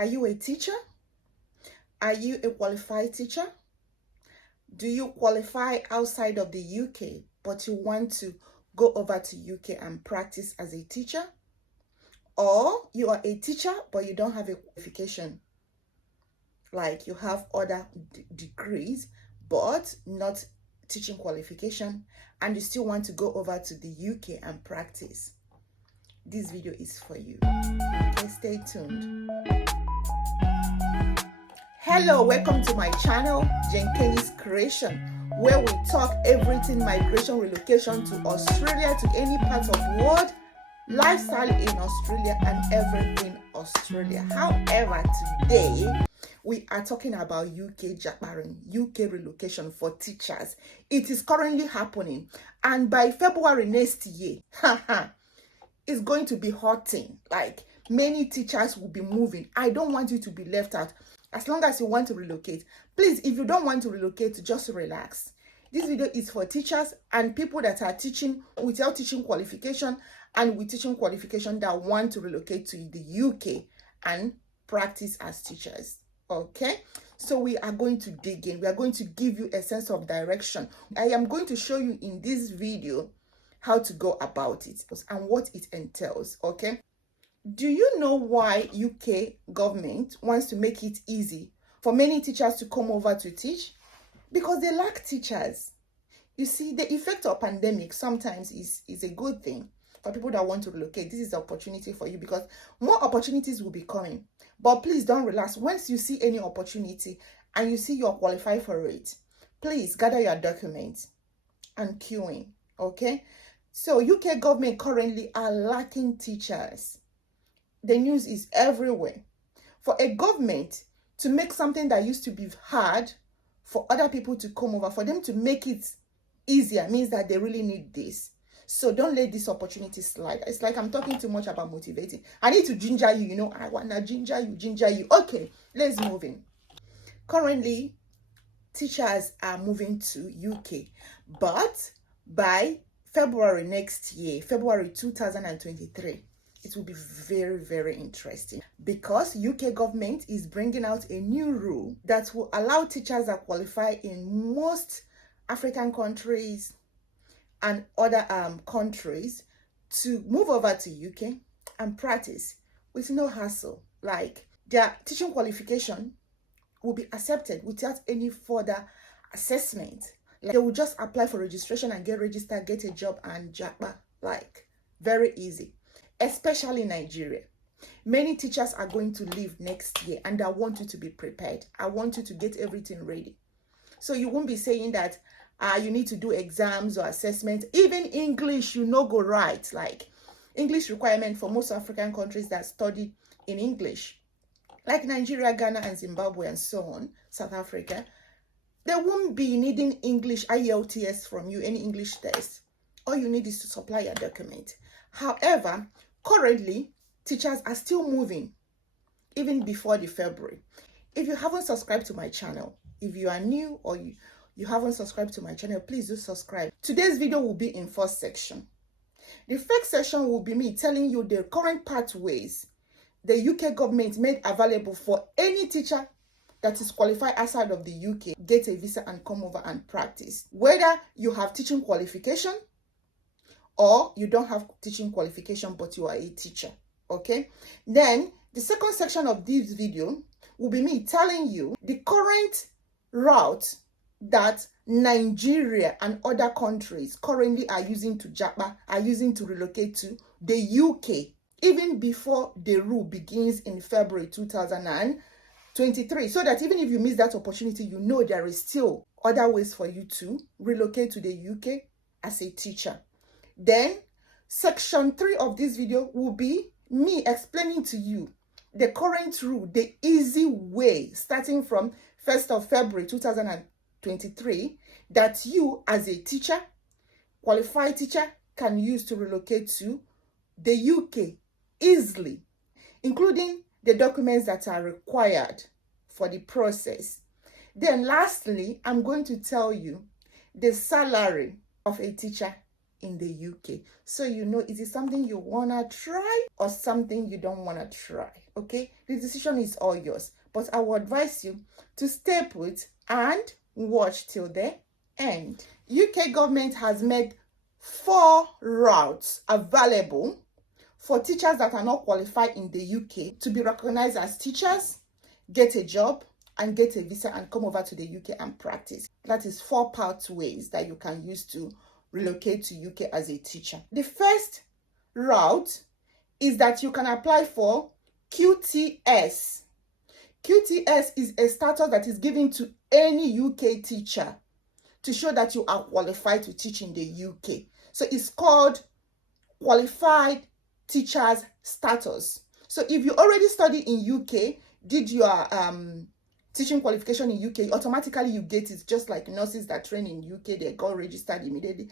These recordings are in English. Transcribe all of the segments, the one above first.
Are you a teacher? Are you a qualified teacher? Do you qualify outside of the UK, but you want to go over to UK and practice as a teacher? Or you are a teacher, but you don't have a qualification. Like you have other degrees, but not teaching qualification, and you still want to go over to the UK and practice. This video is for you. Okay, stay tuned. Hello, welcome to my channel, Jane Kenny's Creation, where we talk everything migration, relocation to Australia, to any part of the world, lifestyle in Australia, and everything Australia. However, today we are talking about UK jackbaring, UK relocation for teachers. It is currently happening, and by February next year, it's going to be hot thing. Like many teachers will be moving. I don't want you to be left out. As long as you want to relocate, please, if you don't want to relocate, just relax. This video is for teachers and people that are teaching without teaching qualification and with teaching qualification that want to relocate to the UK and practice as teachers. Okay, so we are going to dig in. We are going to give you a sense of direction. I am going to show you in this video how to go about it and what it entails. Okay, do you know why UK government wants to make it easy for many teachers to come over to teach? Because they lack teachers. You see, the effect of pandemic sometimes is a good thing for people that want to relocate. This is an opportunity for you because more opportunities will be coming. But please don't relax. Once you see any opportunity and you see you're qualified for it, please gather your documents and queue in. Okay, so UK government currently are lacking teachers. The news is everywhere. For a government to make something that used to be hard for other people to come over, for them to make it easier, means that they really need this. So don't let this opportunity slide. It's like I'm talking too much about motivating. I need to ginger you, I want to ginger you. Okay, let's move in. Currently, teachers are moving to UK, but by February next year, February 2023, it will be very, very interesting because UK government is bringing out a new rule that will allow teachers that qualify in most African countries and other countries to move over to UK and practice with no hassle. Like their teaching qualification will be accepted without any further assessment. Like they will just apply for registration and get registered, get a job and japa. Like very easy. Especially Nigeria. Many teachers are going to leave next year and I want you to be prepared. I want you to get everything ready. So you won't be saying that you need to do exams or assessments. Even English, go right. Like English requirement for most African countries that study in English. Like Nigeria, Ghana, and Zimbabwe, and so on, South Africa. They won't be needing English IQTS from you, any English test. All you need is to supply your document. However, currently, teachers are still moving, even before the February. If you haven't subscribed to my channel, if you are new or you haven't subscribed to my channel, please do subscribe. Today's video will be in first section. The first section will be me telling you the current pathways the UK government made available for any teacher that is qualified outside of the UK, get a visa and come over and practice. Whether you have teaching qualification or you don't have teaching qualification, but you are a teacher, okay? Then, the second section of this video will be me telling you the current route that Nigeria and other countries currently are using to japa, are using to relocate to the UK, even before the rule begins in February 2023. So that even if you miss that opportunity, there is still other ways for you to relocate to the UK as a teacher. Then, section 3 of this video will be me explaining to you the current rule, the easy way, starting from 1st of February 2023, that you as a teacher, qualified teacher, can use to relocate to the UK easily, including the documents that are required for the process. Then lastly, I'm going to tell you the salary of a teacher in the UK. So you know, is it something you want to try or something you don't want to try? Okay, the decision is all yours, but I would advise you to stay put and watch till the end. UK government has made 4 routes available for teachers that are not qualified in the UK to be recognized as teachers, get a job, and get a visa and come over to the UK and practice. That is 4 pathways that you can use to relocate to UK as a teacher. The first route is that you can apply for QTS. QTS is a status that is given to any UK teacher to show that you are qualified to teach in the UK. So it's called Qualified Teachers Status. So if you already study in UK, did your teaching qualification in UK, automatically you get it, just like nurses that train in UK, they got registered immediately.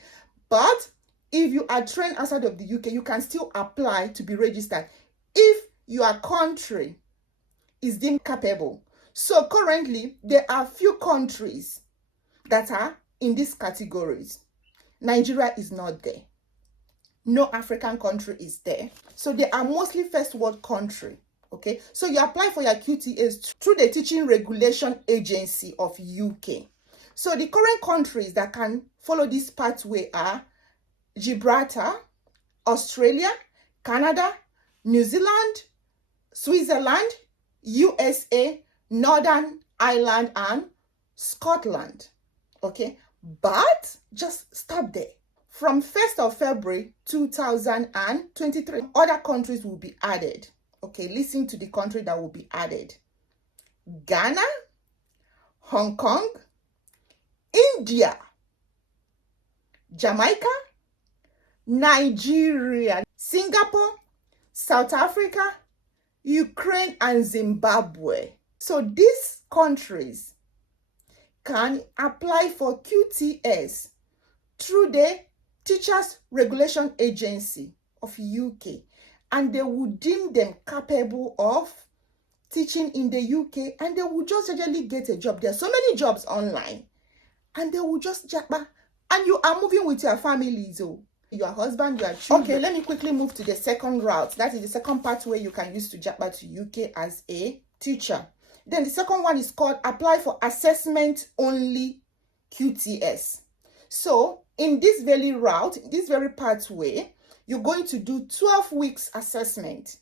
But if you are trained outside of the UK, you can still apply to be registered if your country is deemed capable. So currently, there are few countries that are in these categories. Nigeria is not there. No African country is there. So they are mostly first world country. Okay, so you apply for your QTS through the Teaching Regulation Agency of UK. So the current countries that can follow this pathway are Gibraltar, Australia, Canada, New Zealand, Switzerland, USA, Northern Ireland, and Scotland. Okay, but just stop there. From 1st of February 2023, other countries will be added. Okay, listen to the country that will be added: Ghana, Hong Kong, India, Jamaica, Nigeria, Singapore, South Africa, Ukraine, and Zimbabwe. So these countries can apply for QTS through the Teachers Regulation Agency of UK, and they will deem them capable of teaching in the UK, and they will just usually get a job. There are so many jobs online, and they will just jabba, and you are moving with your families, your husband, your children. Okay, let me quickly move to the second route. That is the second pathway you can use to jabba to UK as a teacher. Then the second one is called Apply for Assessment Only QTS. So in this very route, this very pathway, you're going to do 12 weeks assessment.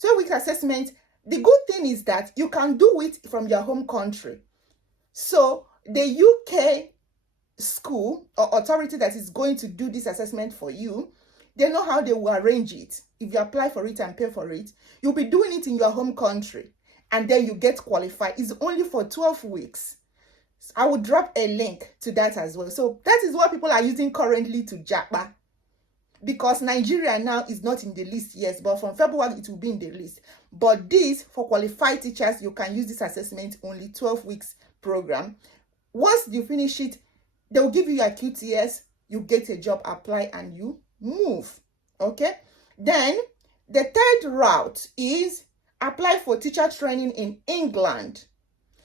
12 weeks assessment. The good thing is that you can do it from your home country. So the UK school or authority that is going to do this assessment for you, they know how they will arrange it. If you apply for it and pay for it, you'll be doing it in your home country, and then you get qualified. It's only for 12 weeks. I will drop a link to that as well. So that is what people are using currently to japa, because Nigeria now is not in the list, yes, but from February it will be in the list. But this, for qualified teachers, you can use this assessment only 12 weeks program. Once you finish it, they will give you your QTS, you get a job, apply, and you move. Okay, then the third route is apply for teacher training in England.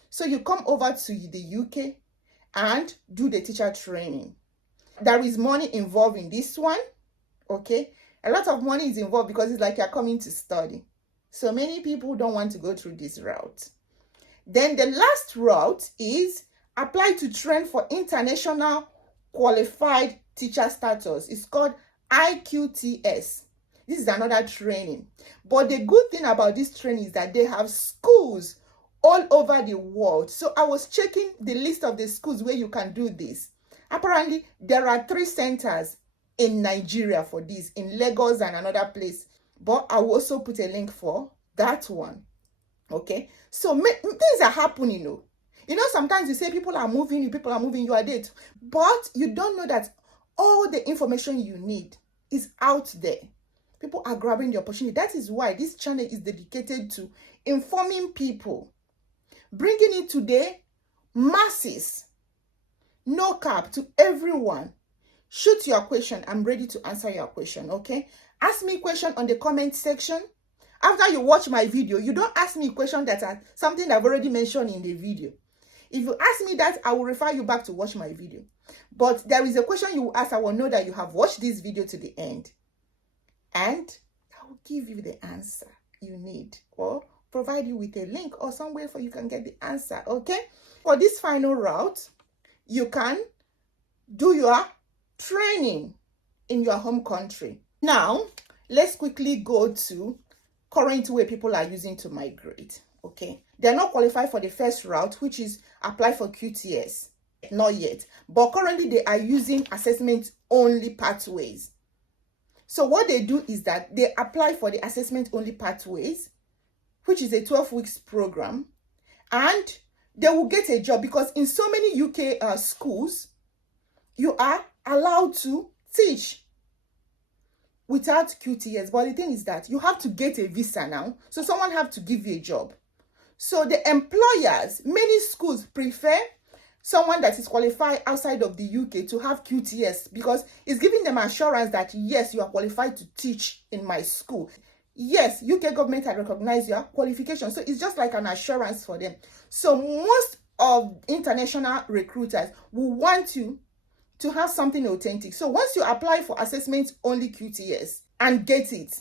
So you come over to the UK and do the teacher training. There is money involved in this one. Okay, a lot of money is involved because it's like you're coming to study. So many people don't want to go through this route. Then the last route is apply to train for International Qualified Teacher Status. It's called IQTS. This is another training. But the good thing about this training is that they have schools all over the world. So I was checking the list of the schools where you can do this. Apparently, there are 3 centers in Nigeria for this, in Lagos and another place. But I will also put a link for that one. Okay, so things are happening. You know, sometimes you say people are moving, you are dead. But you don't know that all the information you need is out there. People are grabbing the opportunity. That is why this channel is dedicated to informing people, bringing it to the masses. No cap, to everyone. Shoot your question. I'm ready to answer your question, okay? Ask me a question on the comment section. After you watch my video, you don't ask me a question that are something I've already mentioned in the video. If you ask me that, I will refer you back to watch my video. But there is a question you will ask, I will know that you have watched this video to the end. And I will give you the answer you need, or provide you with a link or somewhere for you can get the answer, okay? For this final route, you can do your training in your home country. Now, let's quickly go to current way people are using to migrate, okay? They're not qualified for the first route, which is apply for QTS. Not yet. But currently, they are using assessment-only pathways. So what they do is that they apply for the assessment-only pathways, which is a 12 weeks program, and they will get a job, because in so many UK schools, you are allowed to teach without QTS. But the thing is that you have to get a visa now. So someone have to give you a job. So the employers, many schools prefer someone that is qualified outside of the UK to have QTS, because it's giving them assurance that, yes, you are qualified to teach in my school. Yes, UK government has recognized your qualification. So it's just like an assurance for them. So most of international recruiters will want you to have something authentic. So once you apply for assessment only QTS and get it,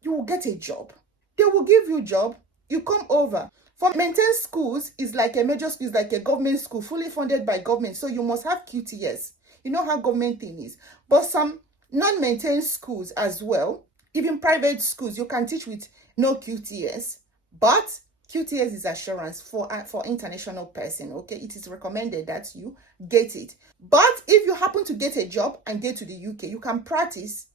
you will get a job. They will give you a job. You come over. For maintained schools, it's like a major school, it's like a government school, fully funded by government. So you must have QTS. You know how government thing is. But some non-maintained schools as well, even private schools, you can teach with no QTS. But QTS is assurance for international person, okay? It is recommended that you get it. But if you happen to get a job and get to the UK, you can practice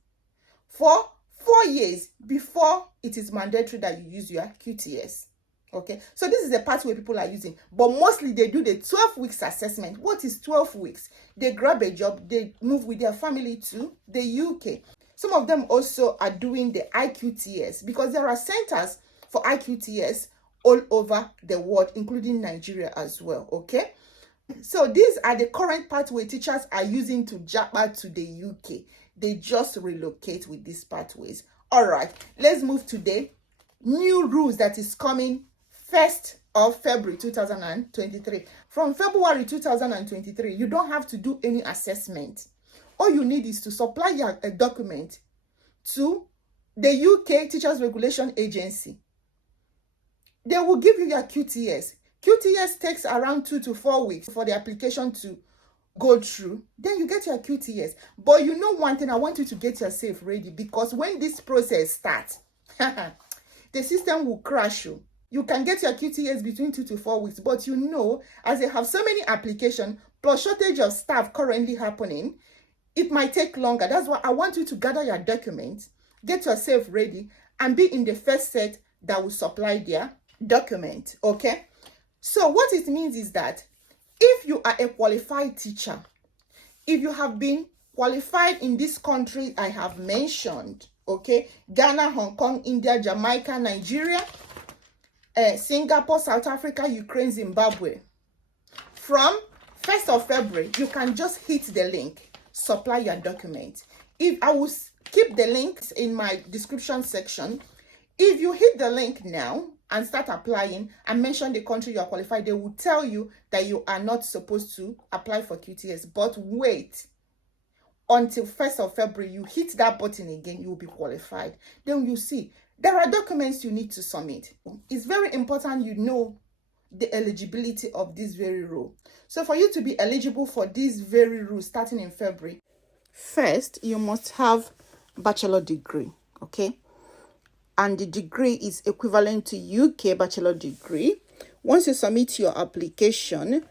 for 4 years before it is mandatory that you use your QTS. Okay, so this is the pathway people are using, but mostly they do the 12 weeks assessment. What is 12 weeks? They grab a job, they move with their family to the UK. Some of them also are doing the IQTS, because there are centers for IQTS all over the world, including Nigeria as well, okay? So these are the current pathway teachers are using to jump to the UK. They just relocate with these pathways. All right, let's move to the new rules that is coming 1st of February 2023. From February 2023, you don't have to do any assessment. All you need is to supply your document to the UK Teachers Regulation Agency. They will give you your QTS. QTS takes around 2 to 4 weeks for the application to go through. Then you get your QTS. But you know one thing, I want you to get yourself ready, because when this process starts, the system will crash you. You can get your QTS between 2 to 4 weeks, but you know, as they have so many applications, plus shortage of staff currently happening, it might take longer. That's why I want you to gather your documents, get yourself ready, and be in the first set that will supply their document, okay? So what it means is that if you are a qualified teacher, if you have been qualified in this country I have mentioned, okay, Ghana, Hong Kong, India, Jamaica, Nigeria, Singapore, South Africa, Ukraine, Zimbabwe, from 1st of February, you can just hit the link, supply your document. If I will keep the links in my description section, if you hit the link now and start applying and mention the country you are qualified, they will tell you that you are not supposed to apply for QTS. But wait until 1st of February, you hit that button again, you will be qualified. Then you see, there are documents you need to submit. It's very important you know the eligibility of this very rule. So for you to be eligible for this very rule starting in February, first, you must have bachelor degree, okay? And the degree is equivalent to UK bachelor degree. Once you submit your application,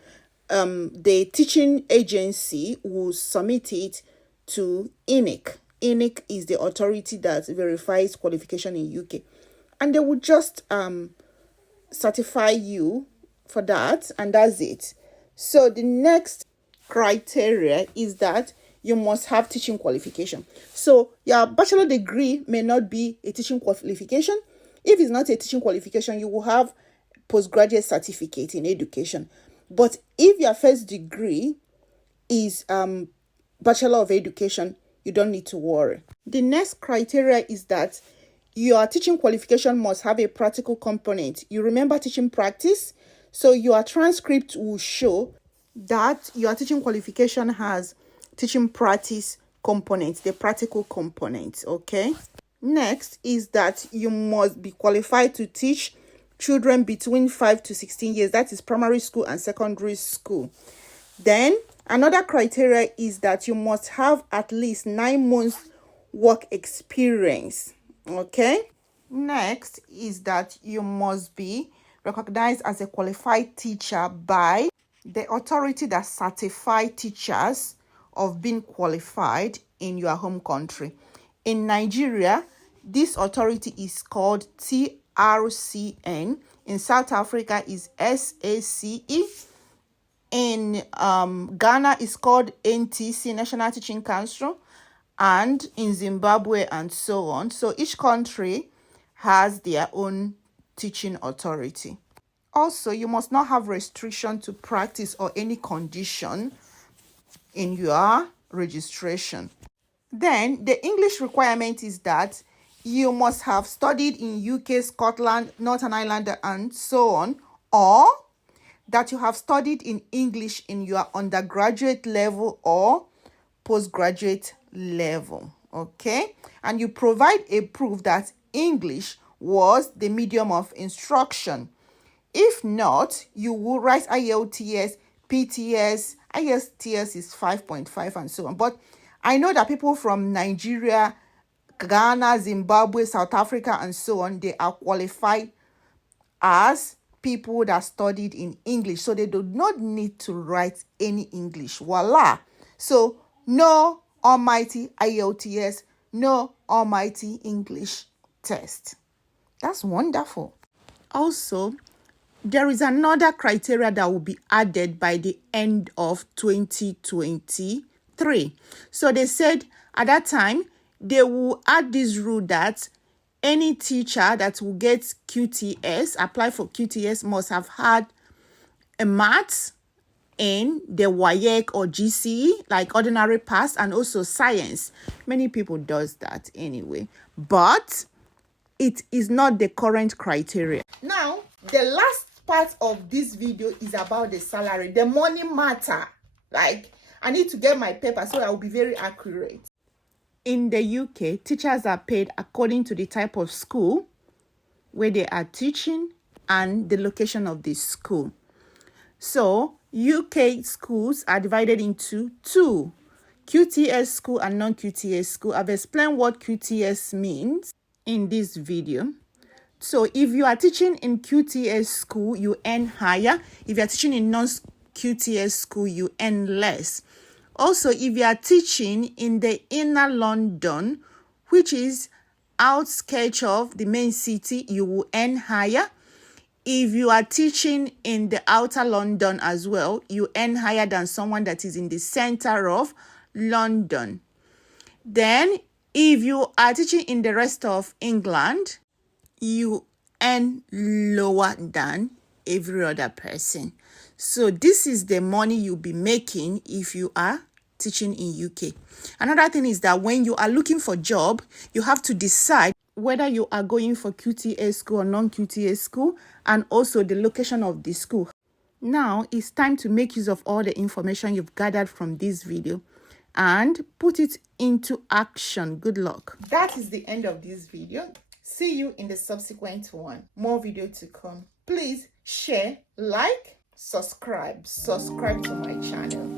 the teaching agency will submit it to INEC. INEC is the authority that verifies qualification in UK. And they will just certify you for that, and that's it. So the next criteria is that you must have teaching qualification. So your bachelor degree may not be a teaching qualification. If it's not a teaching qualification, you will have postgraduate certificate in education. But if your first degree is Bachelor of Education, you don't need to worry. The next criteria is that your teaching qualification must have a practical component. You remember teaching practice? So your transcript will show that your teaching qualification has teaching practice components, the practical components. Okay. Next is that you must be qualified to teach children between 5 to 16 years. That is primary school and secondary school. Then another criteria is that you must have at least 9 months work experience. Okay. Next is that you must be recognized as a qualified teacher by the authority that certifies teachers of being qualified in your home country. In Nigeria, this authority is called TRCN. In South Africa is SACE. In Ghana is called NTC, National Teaching Council, and in Zimbabwe and so on. So each country has their own teaching authority. Also, you must not have restriction to practice or any condition in your registration. Then the English requirement is that you must have studied in UK, Scotland, Northern Ireland, and so on, or that you have studied in English in your undergraduate level or postgraduate level. Okay, and you provide a proof that English was the medium of instruction. If not, you will write IQTS, PTS. IQTS is 5.5 and so on. But I know that people from Nigeria, Ghana, Zimbabwe, South Africa, and so on, they are qualified as people that studied in English. So they do not need to write any English. Voila. So no almighty IQTS, no almighty English test. That's wonderful. Also, there is another criteria that will be added by the end of 2023. So they said at that time, they will add this rule that any teacher that will get QTS, apply for QTS, must have had a maths in the WAEC or GCE, like ordinary pass, and also science. Many people does that anyway, but it is not the current criteria. Now, the last part of this video is about the salary. The money matter. Like, I need to get my paper so I will be very accurate. In the UK, teachers are paid according to the type of school where they are teaching and the location of the school. So, UK schools are divided into two: QTS school and non-QTS school. I've explained what QTS means in this video. So if you are teaching in QTS school, you earn higher. If you are teaching in non-QTS school, you earn less. Also, if you are teaching in the inner London, which is outskirts of the main city, you will earn higher. If you are teaching in the outer London as well, you earn higher than someone that is in the center of London. Then, if you are teaching in the rest of England, you earn lower than every other person. So this is the money you'll be making if you are teaching in UK. Another thing is that when you are looking for a job, you have to decide whether you are going for QTS school or non-QTS school, and also the location of the school. Now it's time to make use of all the information you've gathered from this video and put it into action. Good luck. That is the end of this video. See you in the subsequent one. More video to come. Please share, like, subscribe to my channel.